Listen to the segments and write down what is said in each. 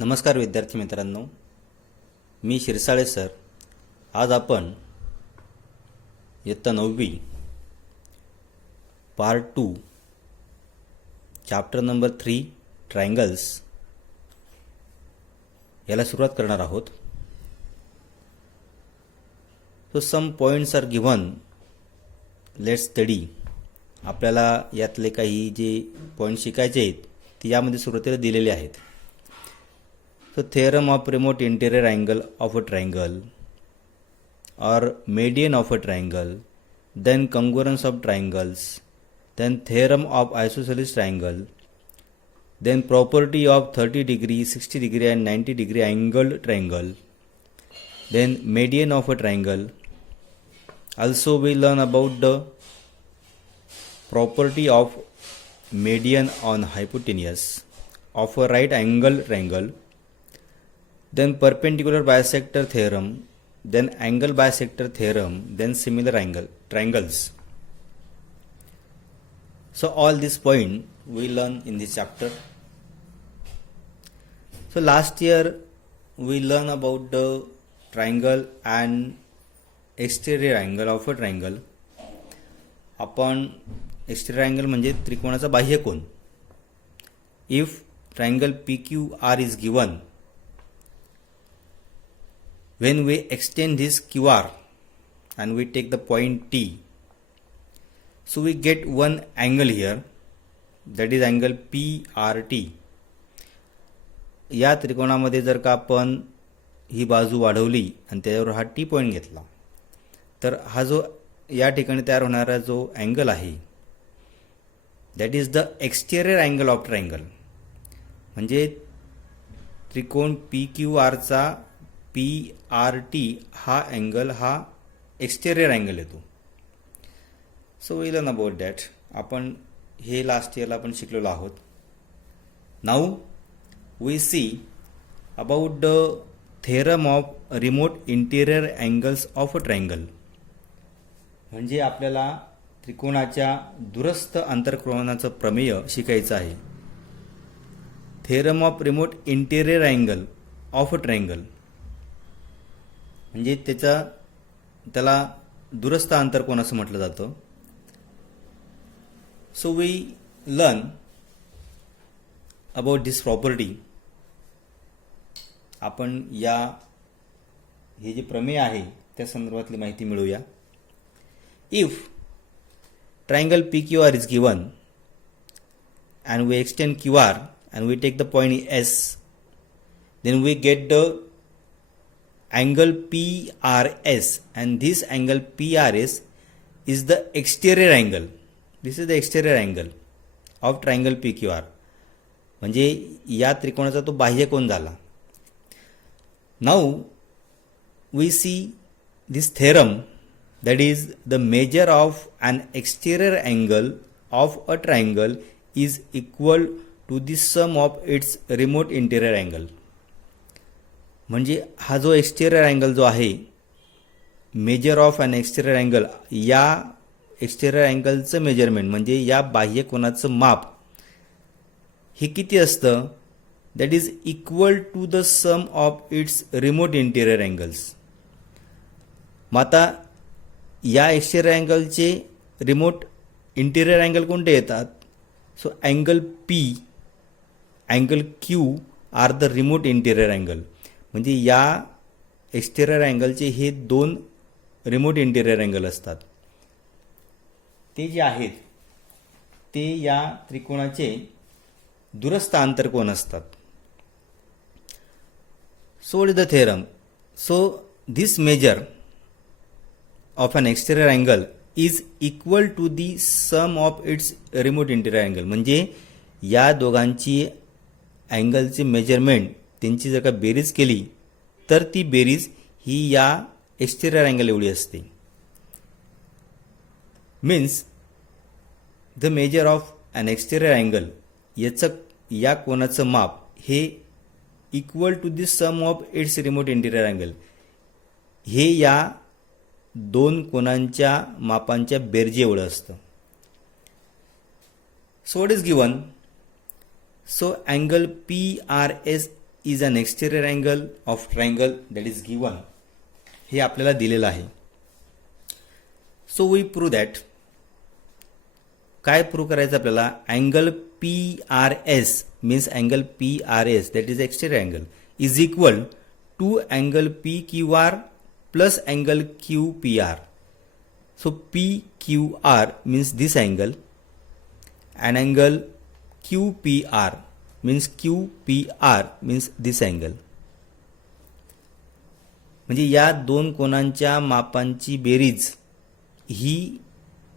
नमस्कार विद्यार्थी मित्रांनो, मी शिरसाळे सर. आज आपण इयत्ता 9वी पार्ट 2 चॅप्टर नंबर 3 ट्रायंगल्स याला सुरुवात करणार आहोत. So some points are given, let's study. आपल्याला यातले काही जे पॉइंट शिकायचे आहेत ते यामध्ये सुरुवातीला दिलेले आहेत. So theorem of remote interior angle of a triangle or median of a triangle, then congruence of triangles, then theorem of isosceles triangle, then property of 30 degree, 60 degree and 90 degree angled triangle, then median of a triangle. Also we learn about the property of median on hypotenuse of a right angled triangle, then perpendicular bisector theorem, then angle bisector theorem, then similar angle triangles. So all this point we learn in this chapter. So last year we learn about the triangle and exterior angle of a triangle. आपण exterior angle म्हणजे त्रिकोणाचा बाह्यकोन. If triangle PQR is given, when we extend this QR and we take the point T, so we get one angle here, that is angle PRT. या त्रिकोणामध्ये जर का आपण ही बाजू वाढवली आणि त्याच्यावर हा T पॉईंट घेतला, तर हा जो या ठिकाणी तयार होणारा जो अँगल आहे, that is the exterior angle of triangle. म्हणजे त्रिकोण PQRचा PRT हा अँगल हा एक्सटेरियर अँगल येतो. So we learn about that. आपण हे लास्ट इयरला आपण शिकलेलो आहोत. Now we see about the theorem of remote interior angles of a triangle. म्हणजे आपल्याला त्रिकोणाच्या दूरस्थ आंतरकोनाचं प्रमेय शिकायचं आहे. Theorem of remote interior angle of a triangle म्हणजे त्याला दूरस्थ आंतरकोन असं म्हटलं जातं. सो we learn about this property. आपण हे जे प्रमेय आहे त्या संदर्भातली माहिती मिळवूया. If triangle PQR is given and we extend QR and we take the point S, then we get the angle PRS, and this angle PRS is the exterior angle. This is the exterior angle of triangle PQR. म्हणजे या त्रिकोणाचा तो बाह्यकोन झाला. Now we see this theorem, that is the measure of an exterior angle of a triangle is equal to the sum of its remote interior angle. म्हणजे हा जो exterior angle जो आहे, measure of an exterior angle, या exterior अँगलचं measurement म्हणजे या बाह्यकोनाचं माप हे किती असतं, that is equal to the sum of its remote interior angles. मग आता या एक्सटेरियर अँगलचे रिमोट इंटिरियर अँगल कोणते येतात? So angle P, angle Q are the remote interior angle. म्हणजे या एक्सटेरियर अँगलचे हे दोन रिमोट इंटिरियर अँगल असतात. ते जे आहेत ते या त्रिकोणाचे दूरस्थ आंतरकोन असतात. So what is the theorem? So this measure of an exterior angle is equal to the sum of its remote interior angle. म्हणजे या दोघांची अँगलचे मेजरमेंट त्यांची जर का बेरीज केली तर ती बेरीज ही या एक्सटेरियर अँगल एवढी असते. Means the measure of an exterior angle, या कोणाचं माप हे equal to the sum of its remote interior angle, हे या दोन कोणांच्या मापांच्या बेरजे एवढं असतं. So what is given? So angle PRS is an exterior angle of triangle that is given हे आपल्याला दिलेलं आहे. So we prove that. काय प्रूव्ह करायचं आपल्याला? Angle P R S means angle P R S that is exterior angle is equal to angle P Q R plus angle Q P R. So PQR means this angle and angle QPR means QPR means this angle. म्हणजे या दोन कोनांच्या मापांची बेरीज ही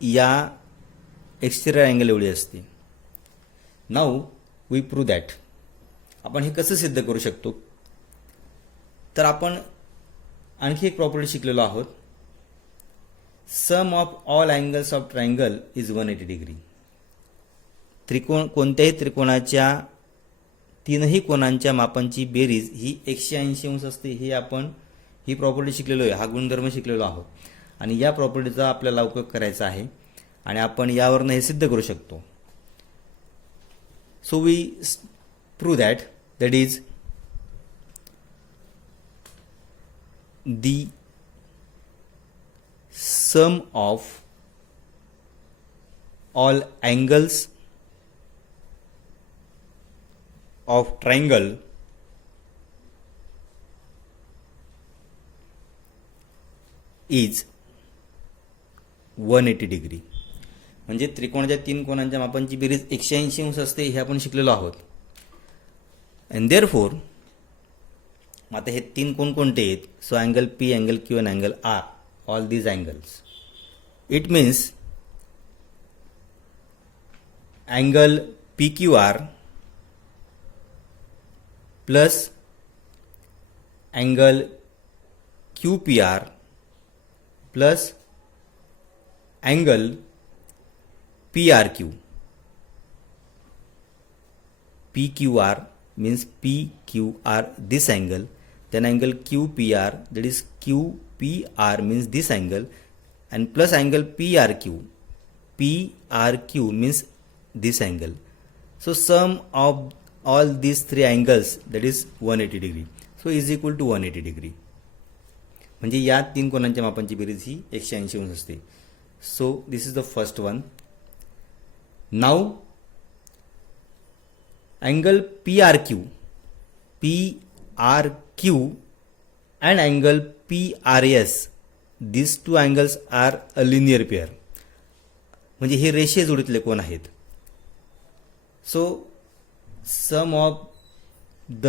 या exterior angle एवढी असते. Now we prove that. आपण हे कसं सिद्ध करू शकतो? तर आपण आणखी एक प्रॉपर्टी शिकलेलो आहोत. Sum of all angles of triangle is 180 degree. कोणत्याही त्रिकोणाच्या तीनही कोनांच्या मापांची बेरीज ही 180 अंश असते. हे आपण ही प्रॉपर्टी शिकलेलो आहे, हा गुणधर्म शिकलेलो आहोत आणि या प्रॉपर्टीचा आपल्याला उपयोग करायचा आहे आणि आपण यावरनं हे सिद्ध करू शकतो. So we prove that is the sum of all angles of triangle is 180 degree. म्हणजे त्रिकोणाच्या तीन कोनांच्या मापांची बेरीज 180 अंश असते हे आपण शिकलेलो आहोत. अँड देअरफॉर आता हे तीन कोण कोणते आहेत? So angle P, angle Q आणि angle R, all these angles. It means angle PQR plus angle QPR plus angle PRQ. PQR means PQR this angle, then angle QPR that is QPR means this angle and plus angle PRQ. PRQ means this angle. So sum of all these three angles that is 180 degree. So is equal to 180 degree. म्हणजे या तीन कोनांच्या मापांची बेरीज ही 180 अंश असते. So this is the first one. Now angle PRQ and angle PRS, these two angles are a linear pair. म्हणजे हे रेषीय जोडीतले कोन आहेत. So some of the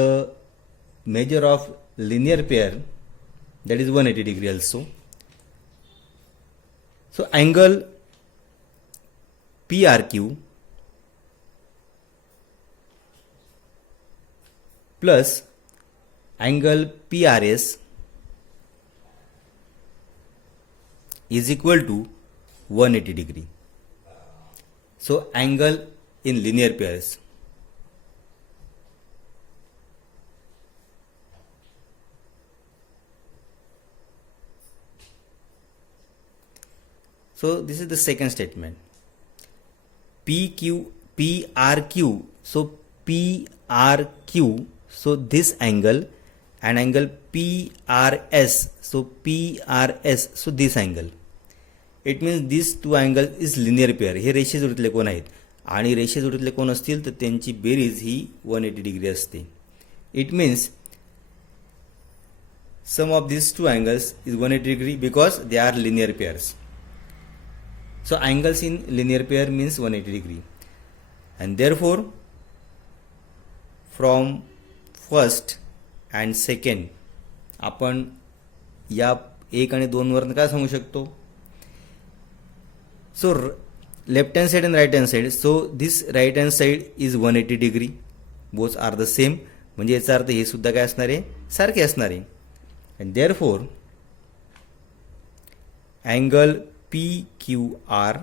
measure of linear pair that is 180 degree also. So angle PRQ plus angle PRS is equal to 180 degree. So angle in linear pairs. So this is the second statement. PRQ. So PRQ. So this angle and angle PRS. So PRS. So this angle. It means these two angles is linear pair. हे रेषीय जोडीतले कोन आहेत आणि रेषीय जोडीतले कोन असतील तर त्यांची बेरीज ही 180 डिग्री असते. It means sum of these two angles is 180 degree because they are linear pairs. So angles in linear pair means 180 degree. And therefore from first and second आपण या 1 आणि 2 वरून काय सांगू शकतो? So left hand side and right hand side. So this right hand side is 180 degree. Both are the same. म्हणजे याचा अर्थ हे सुद्धा काय असणार आहे? सारखे असणार आहे. And therefore angle PQR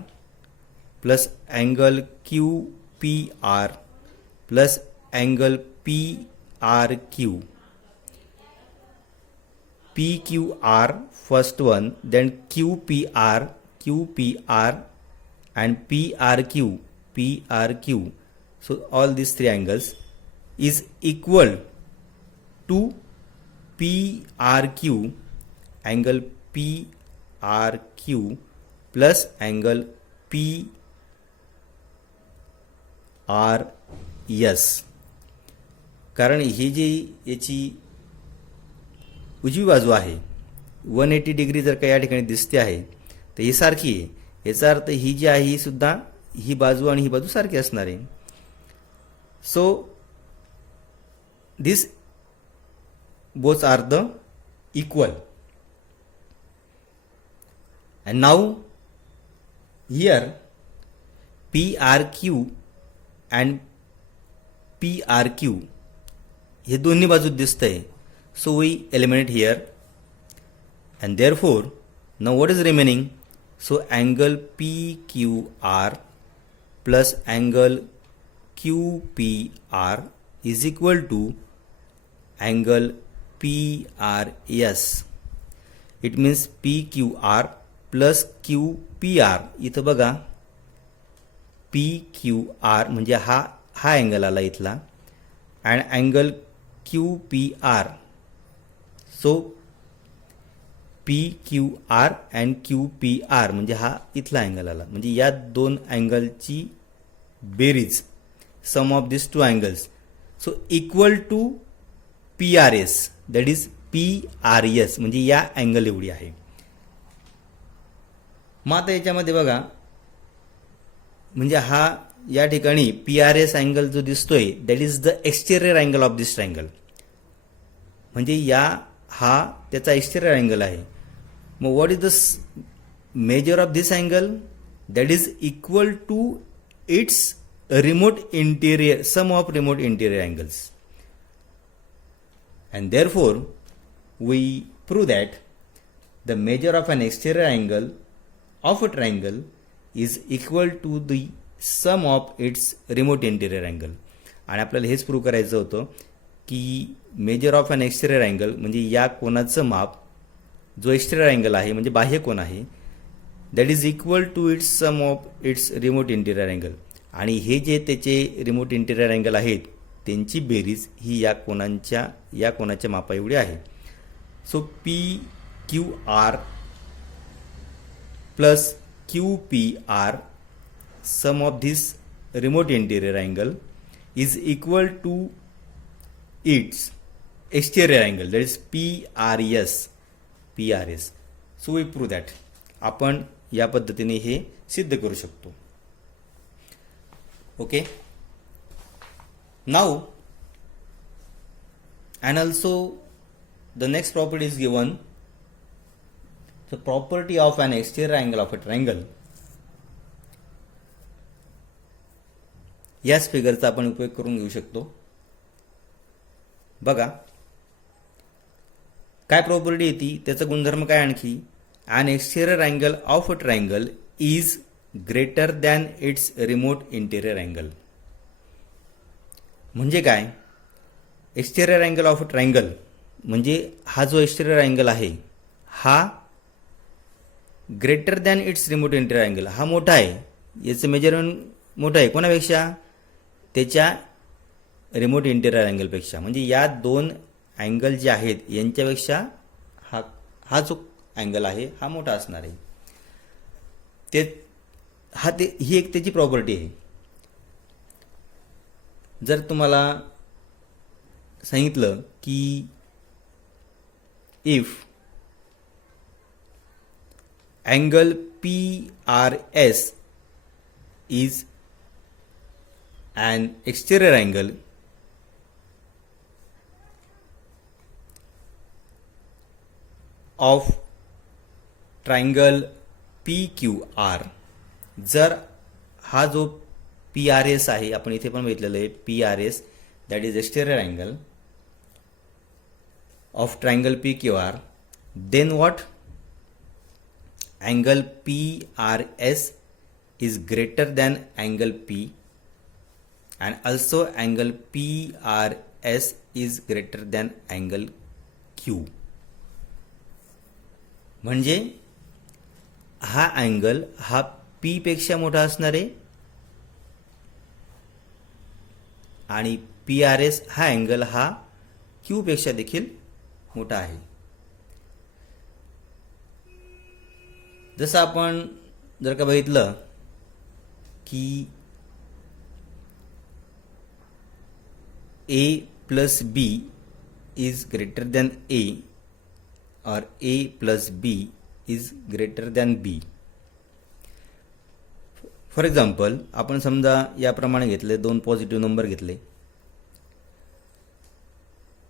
plus angle QPR plus angle PRQ. PQR first one, then QPR and PRQ. So all these three angles is equal to P R Q, angle P R Q plus angle P R S. कारण ही जी याची उजवी बाजू आहे 180 डिग्री जर का या ठिकाणी दिसते आहे तर ही सारखी आहे. याचा अर्थ ही जी आहे ही सुद्धा ही बाजू आणि ही बाजू सारखी असणार आहे. So this both are the equal. And now here PRQ and PRQ हे दोन्ही बाजूत दिसतंय. So we eliminate here and therefore now what is remaining? So angle PQR plus angle QPR is equal to angle PRS. It means PQR plus QPR. इथं बघा PQR म्हणजे हा अँगल आला इथला and angle QPR. So PQR and QPR म्हणजे हा इथला अँगल आला. म्हणजे या दोन अँगलची बेरीज, sum of this two angles, so equal to PRS, that is PRS म्हणजे या अँगल एवढी आहे. मग आता याच्यामध्ये बघा म्हणजे हा या ठिकाणी PRS अँगल जो दिसतोय that is the exterior angle of this triangle. म्हणजे हा त्याचा एक्सटेरियर अँगल आहे. मग what is the measure of this angle? That is equal to its remote interior, sum of remote interior angles. And therefore we prove that the measure of an exterior angle of a triangle is equal to the sum of its remote interior angle. आणि आपल्याला हेच प्रूव्ह करायचं होतं की major of an exterior angle म्हणजे या कोनाचं माप जो एक्सटेरियर अँगल आहे म्हणजे बाह्य कोन आहे that is equal to its sum of its remote interior angle. आणि हे जे त्याचे रिमोट इंटेरियर अँगल आहेत त्यांची बेरीज ही या कोनाच्या मापा एवढी आहे. So PQR plus QPR sum of this remote interior angle is equal to its exterior angle that is PRS. So we prove that. आपण या पद्धतीने हे सिद्ध करू शकतो. Okay. Now and also the next property is given, the property of an exterior angle of a triangle. याच फिगरचा आपण उपयोग करून घेऊ शकतो. बघा काय प्रॉपर्टी येते, त्याचा गुणधर्म काय आणखी, an exterior angle of a triangle is greater than its remote interior angle. म्हणजे काय, exterior angle of a triangle म्हणजे हा जो एक्सटेरियर अँगल आहे हा greater than its remote interior angle, हा मोठा आहे, याचं मेजरमेंट मोठं आहे कोणापेक्षा, त्याच्या रिमोट इंटेरियर अँगलपेक्षा. म्हणजे या दोन अँगल जे आहेत यांच्यापेक्षा हा जो अँगल आहे हा मोठा असणार आहे. ही एक त्याची प्रॉपर्टी आहे. जर तुम्हाला सांगितलं की if angle PRS is an exterior angle of triangle PQR, जर हा जो PRS आहे आपण इथे पण बघितलेलं आहे PRS that is exterior angle of triangle PQR, then what, angle PRS is greater than angle P and also angle PRS is greater than angle Q. म्हणजे हा अँगल हा P पेक्षा मोठा असणार आहे आणि PRS हा अँगल हा क्यूपेक्षा देखील मोठा आहे. जसं आपण जर का बघितलं की a plus b is greater than a or a plus b is greater than b. For example आपण समजा याप्रमाणे घेतले, दोन पॉझिटिव्ह नंबर घेतले,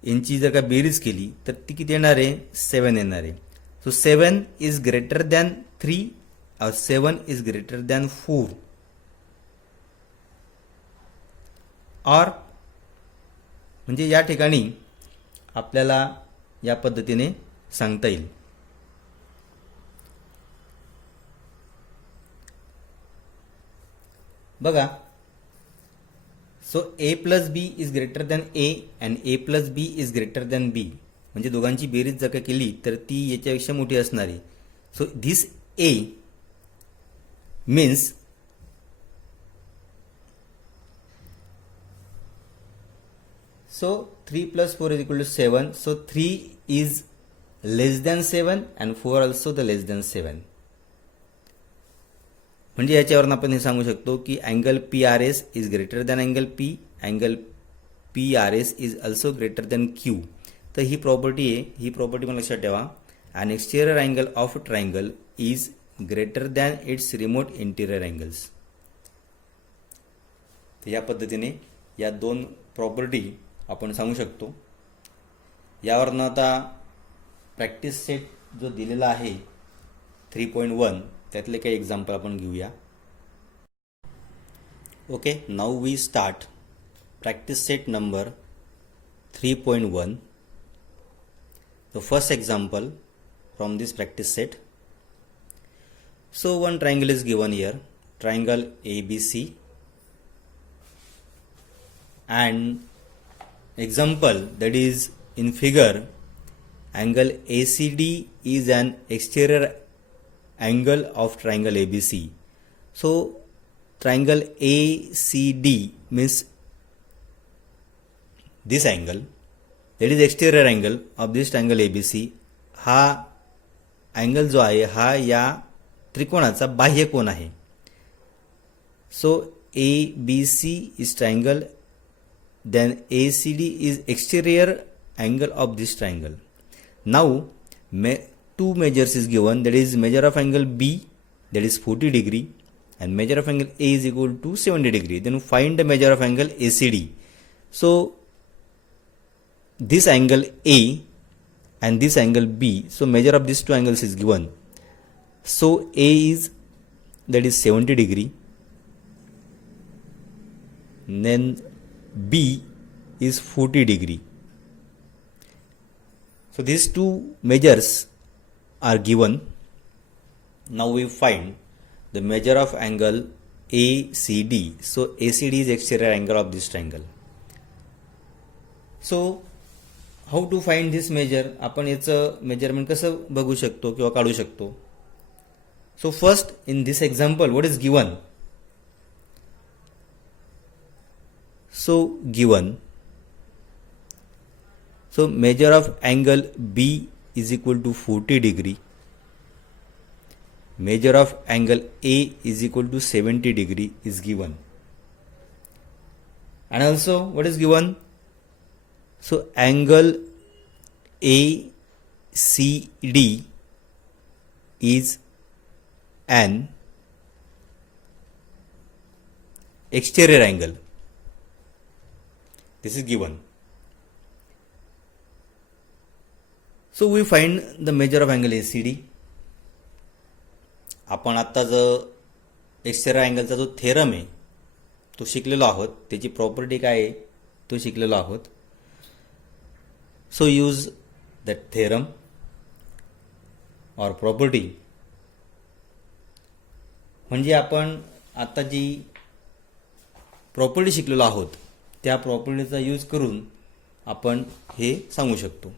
यांची जर का बेरीज केली तर ती किती येणार आहे? 7 येणार आहे. सो 7 इज ग्रेटर दॅन 3 और 7 इज ग्रेटर दॅन 4 और म्हणजे या ठिकाणी आपल्याला या पद्धतीने सांगता येईल. बघा, so a plus B is greater than a and a plus B is greater than b. म्हणजे दोघांची बेरीज जर का केली तर ती याच्यापेक्षा मोठी असणार आहे. So this a means so 3 plus 4 is equal to 7. So 3 is less than 7 and 4 also the less than 7. म्हणजे याच्यावरून आपण हे सांगू शकतो की angle PRS is greater than angle P, angle PRS is also greater than Q. तर ही प्रॉपर्टी आहे. ही प्रॉपर्टी मला लक्षात ठेवा. An exterior angle of triangle is greater than its remote interior angles. तर या पद्धतीने या दोन प्रॉपर्टी आपण सांगू शकतो. यावरनं आता प्रॅक्टिस सेट जो दिलेला आहे 3.1 त्यातले काही एक्झाम्पल आपण घेऊया. Okay, now we start practice set number 3.1. The first example from this practice set. So one triangle is given here, triangle ABC, and example that is in figure, angle ACD is an exterior angle of triangle ABC. So triangle ACD means this angle, that is exterior angle of this triangle ABC. हा अँगल जो आहे हा या त्रिकोणाचा बाह्य कोन आहे. सो ABC is triangle, then ACD is exterior angle of this triangle. Now two measures is given, that is measure of angle B, that is 40 degree, and measure of angle A is equal to 70 degree. Then find the measure of angle ACD. So this angle A and this angle B, so measure of these two angles is given. So A is, that is 70 degree, then B is 40 degree. So these two measures are given. Now we find the measure of angle ACD. So ACD is exterior angle of this triangle. So how to find this measure? आपण याचं मेजरमेंट कसं बघू शकतो किंवा काढू शकतो? So first in this example what is given? So given, so measure of angle B is equal to 40 degree, measure of angle A is equal to 70 degree is given, and also what is given? So angle ACD is an exterior angle. This is given. So we find the measure of angle ACD. आपण आता जो एक्सटेरियर अँगलचा जो थेरम आहे तो शिकलेलो आहोत. त्याची प्रॉपर्टी काय आहे तो शिकलेलो आहोत. सो यूज दॅट थेरम और प्रॉपर्टी. म्हणजे आपण आता जी प्रॉपर्टी शिकलेलो आहोत त्या प्रॉपर्टीचा यूज करून आपण हे सांगू शकतो.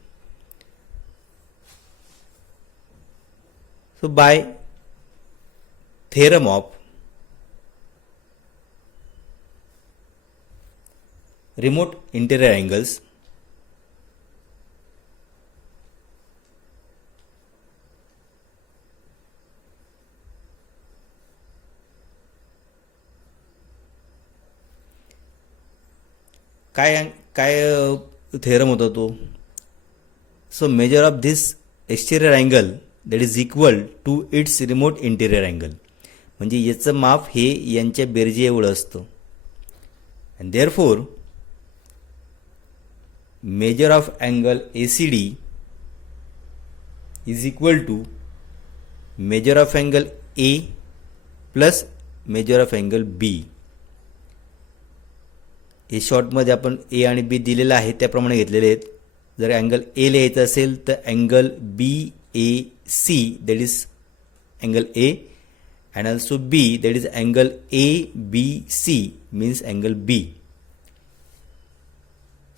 So by theorem of remote interior angles काय काय थेरम होता तो? So measure of this exterior angle that is equal to its remote interior angle. म्हणजे याचं माप हे यांच्या बेरजे एवढं असतं. And therefore measure of angle ACD is equal to measure of angle A plus measure of angle B. हे शॉर्टमध्ये आपण A आणि B दिलेलं आहे त्याप्रमाणे घेतलेले आहेत. जर अँगल A लिहायचं असेल तर angle BAC that is angle A and also B that is angle ABC means angle B.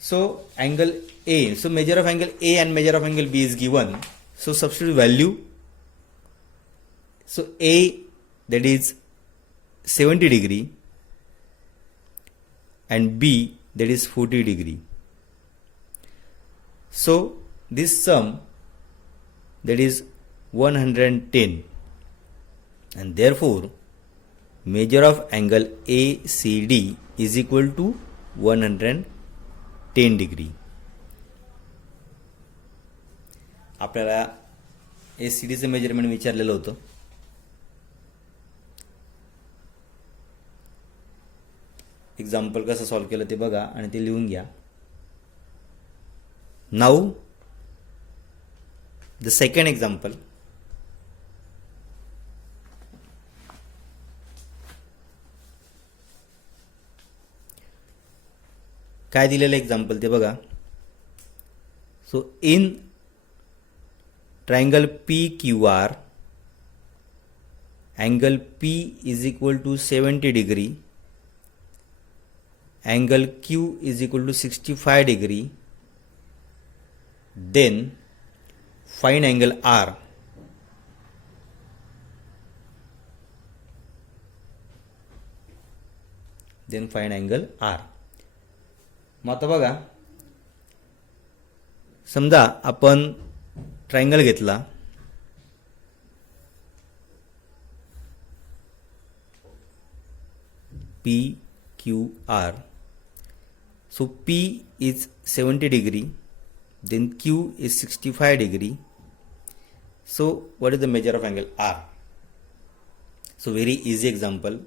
So angle A, so measure of angle A and measure of angle B is given. So substitute value. So A that is 70 degree and B that is 40 degree. So this sum that is 110. And therefore measure of angle ACD is equal to 110 degree. आपल्याला ACDचं मेजरमेंट विचारलेलं होतं. एक्झाम्पल कसं सॉल्व्ह केलं ते बघा आणि ते लिहून घ्या. Now the second example. काय दिलेलं एक्झाम्पल ते बघा. So in triangle PQR angle P is equal to 70 degree, angle Q is equal to 65 degree, then find angle R. Then find angle R. मग आता बघा, समजा आपण ट्रायंगल घेतला. PQR. So P is 70 degree, then Q is 65 degree. So what is the measure of angle R? So very easy example.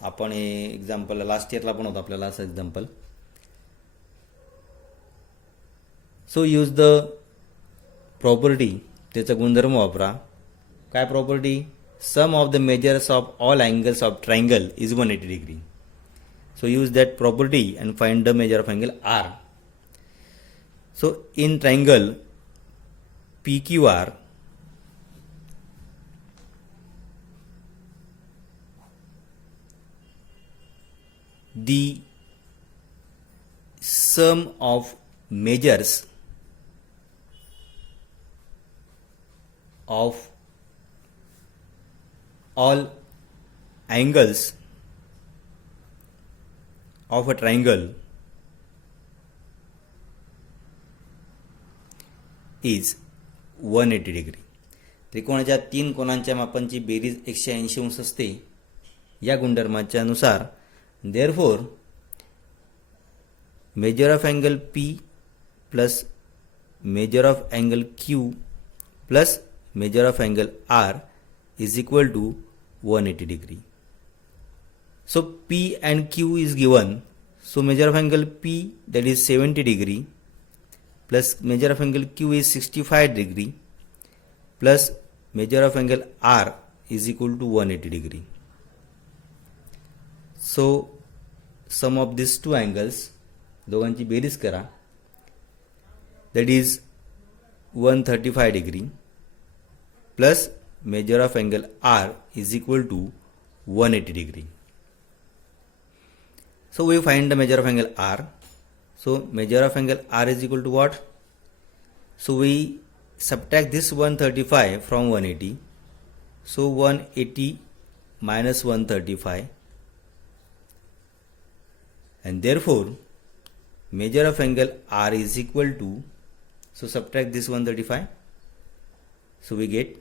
आपण हे example last इयरला पण होतं आपल्याला असं example. So use the property, त्याचा गुणधर्म वापरा. काय property? Sum of the measures of all angles of triangle is 180 degree. So use that property and find the measure of angle R. So in triangle PQR the sum of measures of all angles of a triangle is 180 degree. त्रिकोणाच्या 3 कोणांच्या मापांची बेरीज 180 अंश असते या गुणधर्माच्या नुसार. Therefore measure of angle P plus measure of angle Q plus measure of angle R is equal to 180 degree. So P and Q is given. So measure of angle P that is 70 degree plus measure of angle Q is 65 degree plus measure of angle R is equal to 180 degree. So sum of these two angles, दोघांची बेरीज करा, that is 135 degree plus measure of angle R is equal to 180 degree. So we find the measure of angle R. So measure of angle R is equal to what? So we subtract this 135 from 180. So 180 minus 135. And therefore measure of angle R is equal to, so subtract this 135, so we get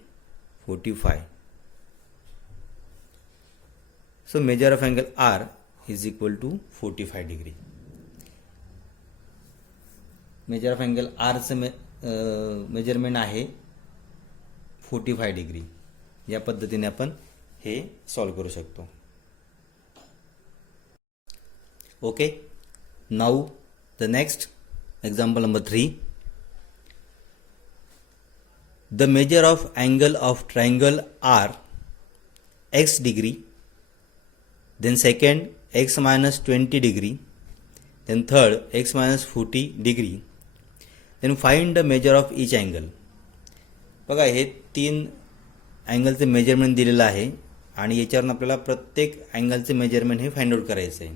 45. So measure of angle R is equal to 45 degree. Measure of angle आरचं measurement आहे 45 डिग्री. या पद्धतीने आपण हे सॉल्व करू शकतो. Okay, now the next example number 3. The measure of angle of triangle R x degree, then second x minus 20 degree, then third x minus 40 degree, then find the measure of each angle. बघा, हे 3 अँगलचे मेजरमेंट दिलेलं आहे आणि याच्यावरून आपल्याला प्रत्येक अँगलचे measurement हे फाइंड आउट करायचं आहे.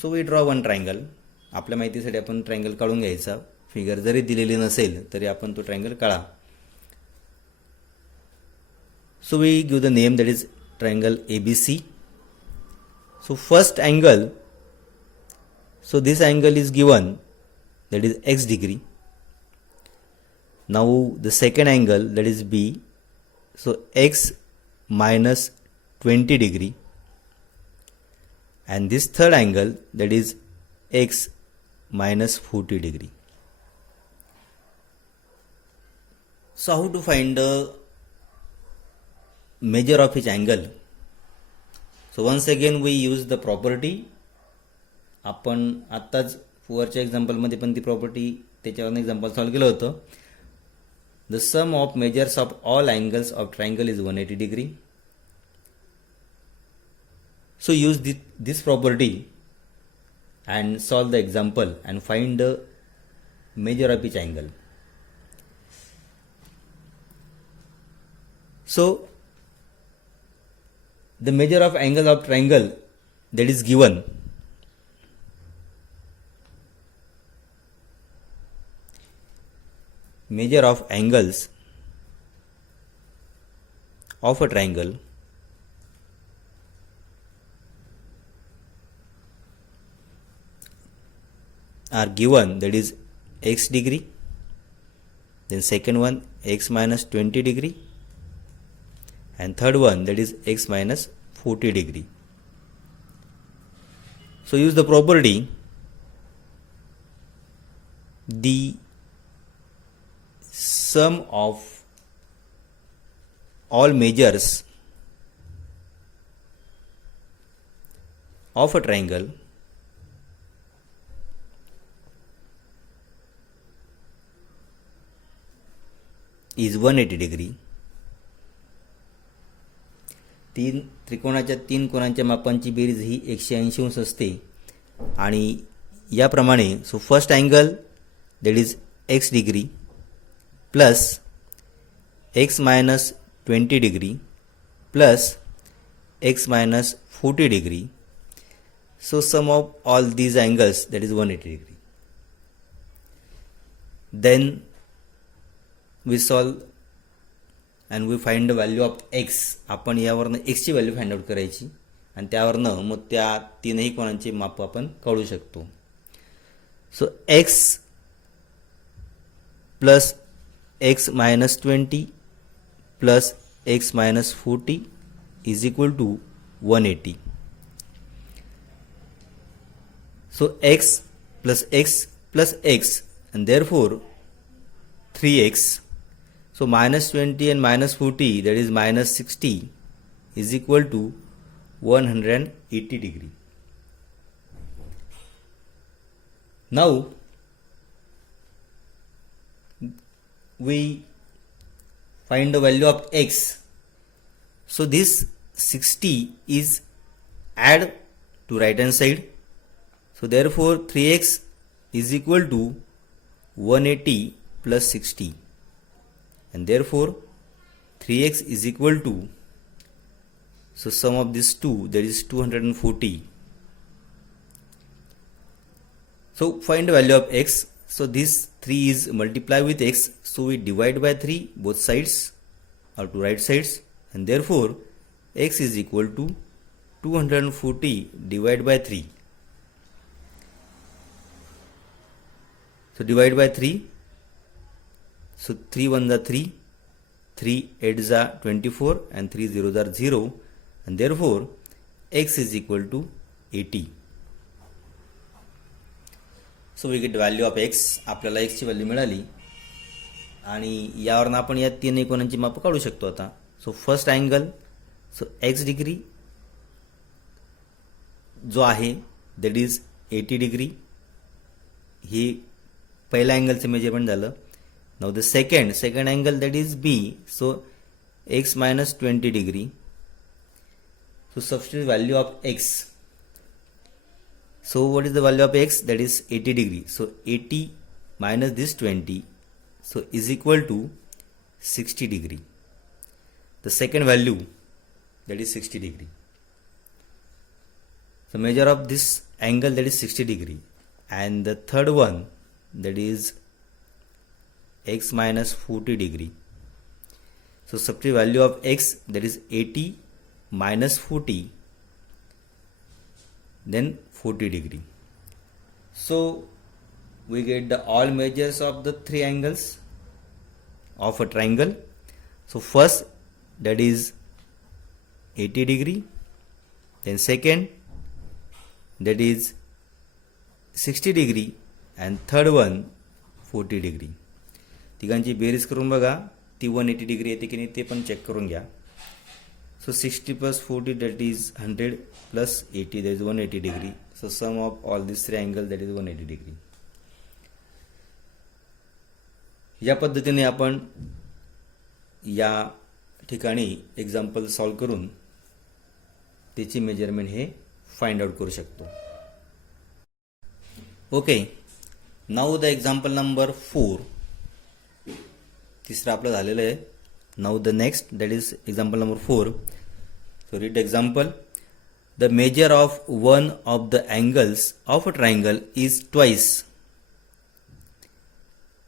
So we draw one triangle. आपल्या माहितीसाठी आपण ट्रायंगल काढून घ्यायचा. फिगर जरी दिलेली नसेल तरी आपण तो ट्रायंगल काढा. So we give the name, that is triangle ABC. So first angle, so this angle is given, that is x degree. Now the second angle, that is B, so x minus 20 degree, and this third angle, that is x minus 40 degree. So how to find the measure of each angle? So once again we use the property. आपण आत्ताच वरच्या एक्झाम्पलमध्ये पण ती प्रॉपर्टी त्याच्यावरून example solve केलं होतं. The sum of measures of all angles of triangle is 180 degree. So use this property and solve the example and find the measure of each angle. So the measure of angle of triangle that is given, measure of angles of a triangle are given, that is x degree, then second one x minus 20 degree, and third one, that is x minus 40 degree. So use the property. The sum of all measures of a triangle is 180 degree. त्रिकोणाच्या 3 कोणांच्या मापांची बेरीज ही 180 अंश असते. आणि याप्रमाणे so first angle, that is X degree plus x minus 20 degree plus x minus 40 degree. So some of all these angles, that is 180 degree. Then we solve and we find the value of X. आपण यावरनं एक्सची value find out करायची आणि त्यावरनं मग त्या 3ही कोणांचे माप आपण काढू शकतो. So x plus x minus 20 plus x minus 40 is equal to 180. So x plus x and therefore 3x. So minus 20 and minus 40, that is minus 60, is equal to 180 degree. Now we find the value of x. So this 60 is add to right hand side. So therefore 3x is equal to 180 plus 60. And therefore 3x is equal to, so sum of these two, that is 240. So find the value of x. So this 3 is multiplied with x, so we divide by 3 both sides or to right sides, and therefore x is equal to 240 divided by 3. So divide by 3. So 3 1s are 3, 3 8s are 24, and 3 0s are 0, and therefore x is equal to 80. So we get value of X. आपल्याला एक्सची व्हॅल्यू मिळाली आणि यावरून आपण या तीनही कोनांची मापं काढू शकतो आता. सो फर्स्ट अँगल, सो एक्स डिग्री जो आहे दॅट इज 80 डिग्री. ही पहिल्या अँगलचं मेजरमेंट झालं. Now the second angle that is B. So X minus 20 degree. So substitute value of X. So what is the value of x? That is 80 degree. So 80 minus this 20, so is equal to 60 degree. The second value, that is 60 degree. So measure of this angle, that is 60 degree, and the third one, that is x minus 40 degree. So substitute value of x, that is 80 minus 40, then 40 degree. So we get the all measures of the three angles of a triangle. So first, that is 80 degree, then second, that is 60 degree, and third one 40 degree. तिघांची बेरीज करून बघा ती 180 डिग्री येते की नाही ते पण चेक करून घ्या. So 60 plus 40, that is 100, plus 80, that is 180 degree. So sum of all these three angles, that is 180 degree. या पद्धतीने आपण या ठिकाणी एक्झाम्पल सॉल्व करून त्याची मेजरमेंट हे फाइंड आउट करू शकतो. Okay, now the example number 4. तिसरं आपलं झालेलं आहे. Now the next, that is example number 4. So read the example. The measure of one of the angles of a triangle is twice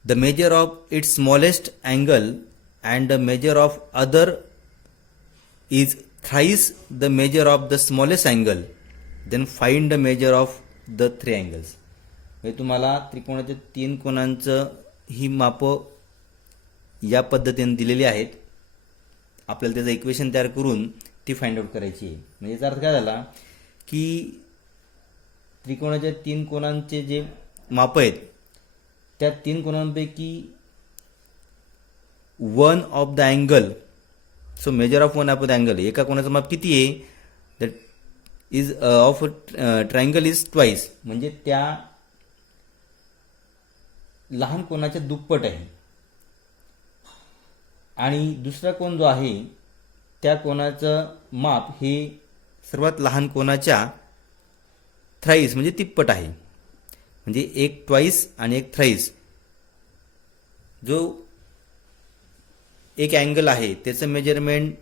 the measure of its smallest angle, and the measure of other is thrice the measure of the smallest angle. Then find the measure of the three angles. म्हणजे तुम्हाला त्रिकोणाच्या तीन कोनांचं ही मापं या पद्धतीने दिलेली आहेत. आपल्याला त्याचं इक्वेशन तयार करून ती फाइंड आउट करायची आहे. म्हणजे याचा अर्थ काय झाला की त्रिकोणाच्या तीन कोनांचे जे माप आहेत त्या तीन कोनांपैकी one of the angle, so measure of one of the angle, एका कोणाचं माप किती आहे, that is of triangle is twice, म्हणजे त्या लहान कोनाच्या दुप्पट आहे. आणि दुसरा कोन जो आहे त्या कोनाचं माप हे सर्वात लहान कोनाच्या थ्राईस म्हणजे तिप्पट आहे. म्हणजे एक ट्वाइस आणि एक थ्राईस. जो एक अँगल आहे त्याचं मेजरमेंट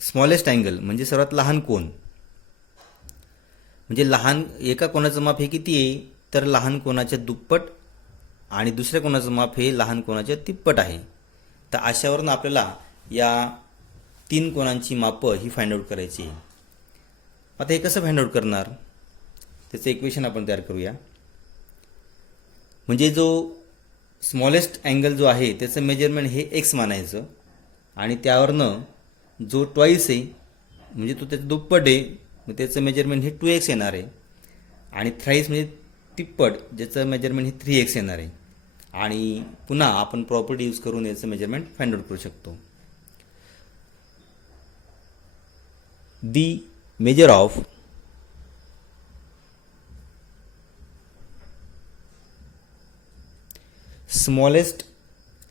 स्मॉलेस्ट अँगल म्हणजे सर्वात लहान कोन, म्हणजे लहान एका कोनाचं माप हे किती आहे तर लहान कोनाच्या दुप्पट, आणि दुसऱ्या कोनाचं माप हे लहान कोनाच्या तिप्पट आहे. तर अशावरून आपल्याला या तीन कोनांची मापं ही फाइंड आउट करायची आहे. आता हे कसं फाइंड आउट करणार त्याचं इक्वेशन आपण तयार करूया. म्हणजे जो स्मॉलेस्ट अँगल जो आहे त्याचं मेजरमेंट हे एक्स मानायचं, आणि त्यावरनं जो ट्वाइस आहे म्हणजे तो त्याचं दुप्पट आहे मग त्याचं मेजरमेंट हे 2x येणार आहे, आणि थ्राईस म्हणजे तिप्पट ज्याचं मेजरमेंट हे 3x येणार आहे. आणि पुन्हा आपण प्रॉपर्टी यूज करून याचं मेजरमेंट फाइंड आउट करू शकतो. The measure of smallest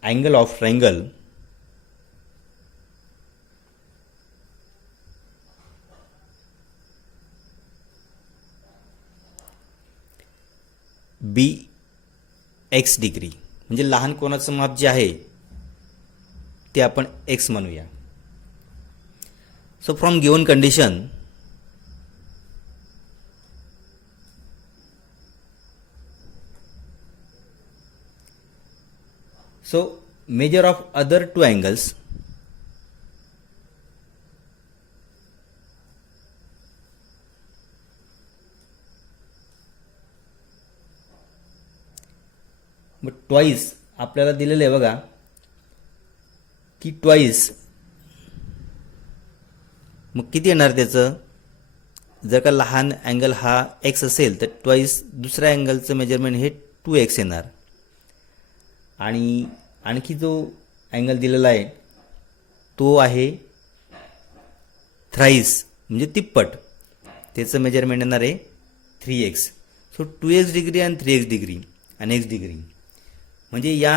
angle of triangle be X degree, म्हणजे लहान कोनाचं माप जे आहे ते आपण एक्स म्हणूया. So from given condition so measure of other two angles but twice आपल्याला दिलेलं आहे बघा की ट्वाइस, मग किती येणार त्याचं जर का लहान अँगल हा एक्स असेल तर ट्वाईस दुसऱ्या अँगलचं मेजरमेंट हे 2x येणार. आणि आणखी जो अँगल दिलेला आहे तो आहे थ्राईस म्हणजे तिप्पट, त्याचं मेजरमेंट येणार आहे 3x. सो 2x डिग्री आणि 3x डिग्री आणि x डिग्री म्हणजे या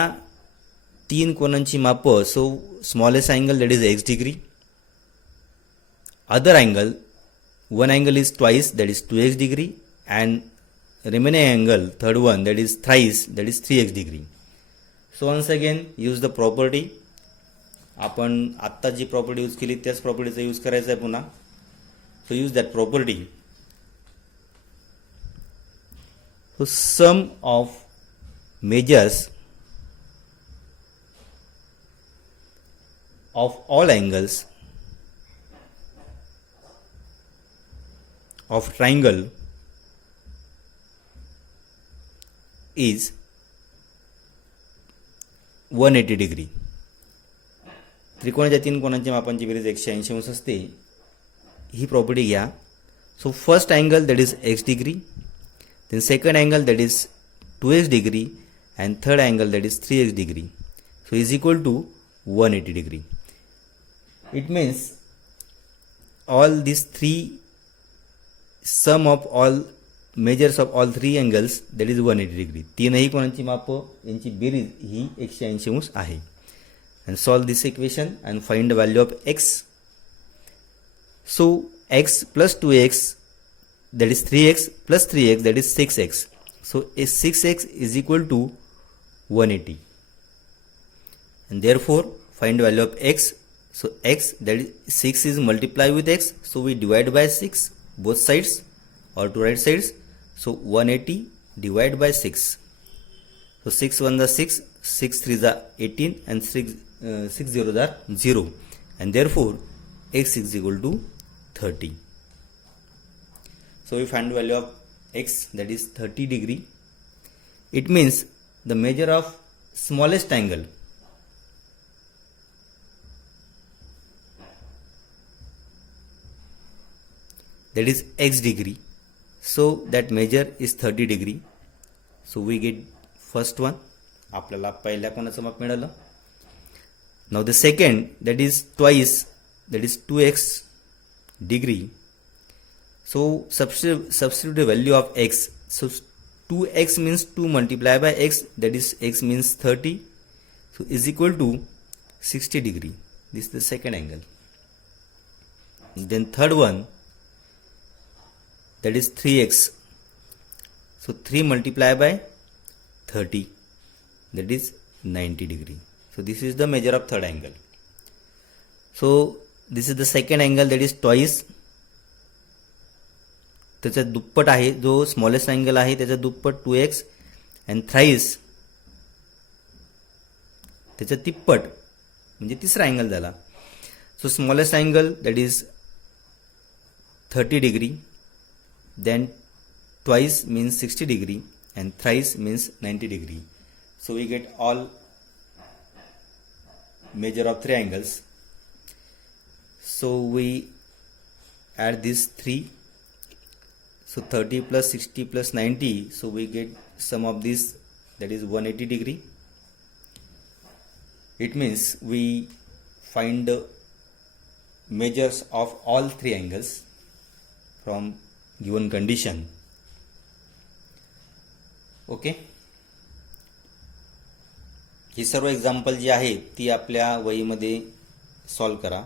3 कोनांची मापं. So smallest angle that is x degree, other angle one angle is twice, that is 2x degree, and remaining angle third one that is thrice, that is 3x degree. So once again use the property. आपण आत्ता जी property use केली त्याच प्रॉपर्टीचा यूज करायचा आहे पुन्हा. So use that property. So some of measures of all angles of triangle is 180 degree. त्रिकोणाच्या 3 कोनांच्या मापांची बेरीज 180 अंश असते. ही प्रॉपर्टी घ्या. So first angle that is x degree, then second angle that is 2x degree and third angle that is 3x degree. So is equal to 180 degree. It means all these three sum of all measures of all 3 angles that is 180 degree. तीनही कोणांची मापं यांची बेरीज ही 180 अंश आहे. And solve this equation and find the value of x. So x plus 2x that is 3x plus 3x that is 6x. So 6x is equal to 180 and therefore find value of x. So x that is 6 is multiply with x, so we divide by 6 both sides or two right sides. So 180 divide by 6. So 6 1 are 6, 6 3 are 18 and 6 0 are 0 and therefore x is equal to 30. So we find the value of x that is 30 degree. It means the measure of smallest angle that is x degree. So that measure is 30 degree. So we get first one. आपल्याला पहिल्या कोणाचं माप मिळालं. Now the second that is twice, that is 2x degree. So substitute the value of x. So 2x means 2 multiplied by x, that is x means 30. So is equal to 60 degree. This is the second angle. Then third one that is 3x. So 3 multiplied by 30 that is 90 degree. So this is the measure of third angle. So this is the second angle that is twice. त्याचा दुप्पट आहे जो smallest angle आहे त्याचा दुप्पट 2x and thrice त्याचा तिप्पट म्हणजे तिसरा अँगल झाला. सो smallest angle that is 30 degree. Then twice means 60 degree and thrice means 90 degree. So we get all measure of 3 angles. So we add these 3. So 30 plus 60 plus 90. So we get sum of this that is 180 degree. It means we find the measures of all 3 angles from given condition. Okay. ही सर्व example जी आहे ती आपल्या वहीमध्ये सॉल्व करा.